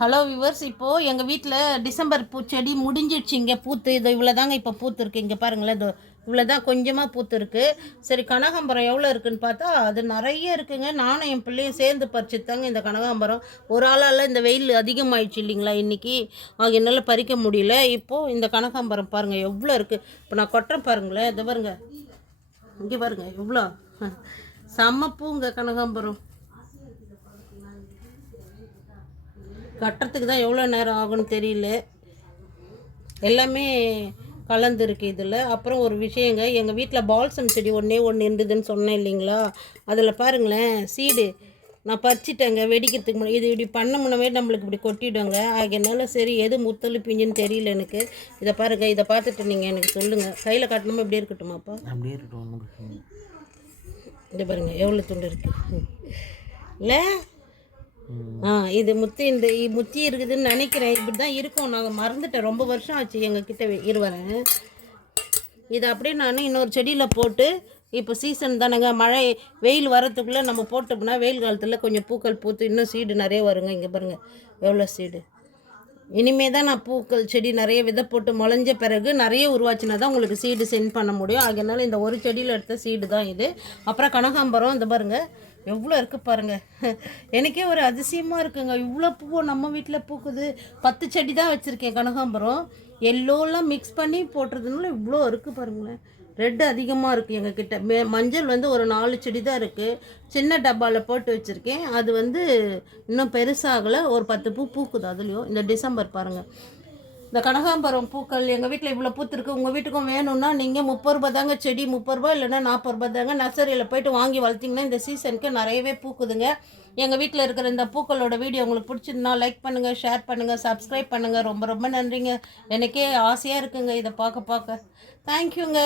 Hello viewers, இப்போது எங்கள் வீட்டில் டிசம்பர் பூச்செடி முடிஞ்சிடுச்சு. இங்கே பூத்து இது இவ்வளோ தாங்க இப்போ பூத்துருக்கு. இங்கே பாருங்களேன், இது இவ்வளோ தான் கொஞ்சமாக பூத்துருக்கு. சரி, கனகாம்பரம் எவ்வளோ இருக்குதுன்னு பார்த்தா அது நிறைய இருக்குங்க. நானும் என் பிள்ளையும் சேர்ந்து பறிச்சுத்தாங்க இந்த கனகாம்பரம். ஒரு ஆளால் இந்த வெயில் அதிகமாகிடுச்சு இல்லைங்களா இன்றைக்கி, என்னால் பறிக்க முடியல. இப்போது இந்த கனகாம்பரம் பாருங்கள் எவ்வளோ இருக்குது. இப்போ நான் கொட்டுறேன் பாருங்களேன், இதை பாருங்கள், இங்கே பாருங்கள் எவ்வளோ செம்ம பூங்க கனகாம்பரம். கட்டுறதுக்கு தான் எவ்வளோ நேரம் ஆகும்னு தெரியல. எல்லாமே கலந்துருக்கு இதில். அப்புறம் ஒரு விஷயங்க, எங்கள் வீட்டில் பால்சம் செடி ஒன்று இருந்ததுன்னு சொன்னேன் இல்லைங்களா, அதில் பாருங்களேன் சீடு நான் பறிச்சிட்டேங்க. வெடிக்கிறதுக்கு முன்னாடி இது இப்படி பண்ண முன்னவே நம்மளுக்கு இப்படி கொட்டிவிடுங்க. ஆகியனால சரி எது முத்தல் பிஞ்சுன்னு தெரியல எனக்கு. இதை பாருங்கள், இதை பார்த்துட்டு நீங்கள் எனக்கு சொல்லுங்கள். கையில் காட்டணுமா இப்படி இருக்கட்டுமாப்பா? அப்படியே இருக்கட்டும். இதை பாருங்கள் எவ்வளோ துண்டு இருக்குது இல்லை. இது முத்தி இருக்குதுன்னு நினைக்கிறேன். இப்படி தான் இருக்கும். நாங்கள் மறந்துட்டேன், ரொம்ப வருஷம் ஆச்சு எங்ககிட்ட இருவரேன். இதை அப்படியே நான் இன்னொரு செடியில் போட்டு, இப்போ சீசன் தானேங்க, மழை வெயில் வரத்துக்குள்ளே நம்ம போட்டோம்னா வெயில் காலத்தில் கொஞ்சம் பூக்கள் பூத்து இன்னும் சீடு நிறைய வருங்க. இங்கே பாருங்கள் எவ்வளோ சீடு. இனிமே தான் நான் பூக்கள் செடி நிறைய விதை போட்டு முளைஞ்ச பிறகு நிறைய உருவாச்சுன்னா தான் உங்களுக்கு சீடு சென்ட் பண்ண முடியும். அதனால இந்த ஒரு செடியில் எடுத்த சீடு தான் இது. அப்புறம் கனகாம்பரம் இந்த பாருங்கள் எவ்வளோ இருக்குது பாருங்கள். எனக்கே ஒரு அதிசயமாக இருக்குங்க, இவ்வளோ பூவை நம்ம வீட்டில் பூக்குது. 10 செடி தான் வச்சுருக்கேன் கனகாம்பரம். எல்லோலாம் மிக்ஸ் பண்ணி போட்டுறதுனால இவ்வளோ இருக்குது பாருங்களேன். ரெட் அதிகமாக இருக்குது எங்ககிட்ட. மஞ்சள் ஒரு 4 செடி தான் இருக்குது. சின்ன டப்பாவில் போட்டு வச்சுருக்கேன். அது இன்னும் பெருசாகலை. ஒரு 10 பூ பூக்குது அதுலேயும். இந்த டிசம்பர் பாருங்கள், இந்த கனகாம்பரம் பூக்கள் எங்கள் வீட்டில் இவ்வளோ பூத்துருக்கு. உங்கள் வீட்டுக்கும் வேணும்னா நீங்கள் 30 ரூபா தாங்க செடி, 30 ரூபா இல்லைன்னா 40 ரூபா தாங்க. நர்சரியில் போய்ட்டு வாங்கி வளர்த்திங்கன்னா இந்த சீசனுக்கு நிறையவே பூக்குதுங்க. எங்கள் வீட்டில் இருக்கிற இந்த பூக்களோட வீடியோ உங்களுக்கு பிடிச்சிருந்தா லைக் பண்ணுங்கள், ஷேர் பண்ணுங்கள், சப்ஸ்கிரைப் பண்ணுங்கள். ரொம்ப ரொம்ப நன்றிங்க. எனக்கே ஆசையாக இருக்குங்க இதை பார்க்க. தேங்க்யூங்க.